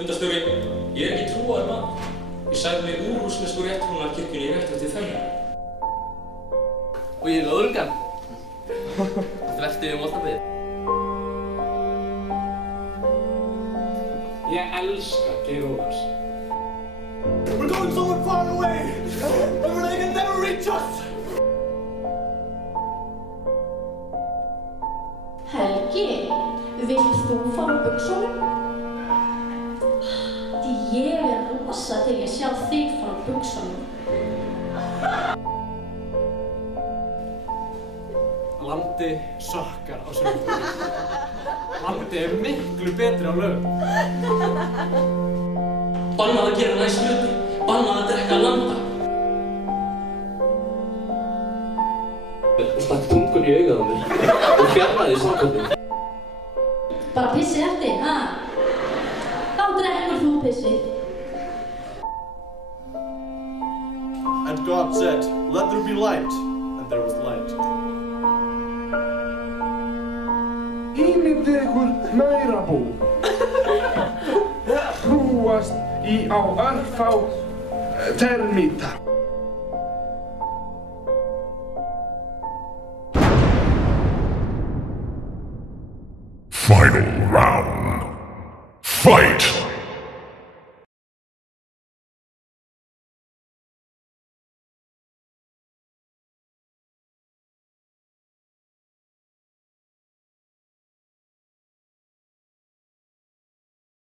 Fundarstjóri, ég ekki trúaður maður. Ég sæði mig úr rússnesku rétttrúnaðarkirkjunni rétt eftir ferðina. Og ég lögreglan. Þvert yfir moldarbyggð. Ég elska Geir Ólafs. We're going so far away, where they can never reach us. Helgi, vilt þú fara á buxunum? Því ég rosa til að sjá þig fara á buxunum. Landi sokkar á söndum. Landi miklu betri á lögum. Bannað að gera næs hluti. Bannað að drekka landa. Og stakk tungun í augað á mér. Og fjarlæði samkvæmdum. Bara pissið eftir, ha? Þá drekkur þú pissið. And God said, let there be light, and there was light. Ímyndið ykkur maurabú. Hrúgast á örfá termíta. Final round. Fight!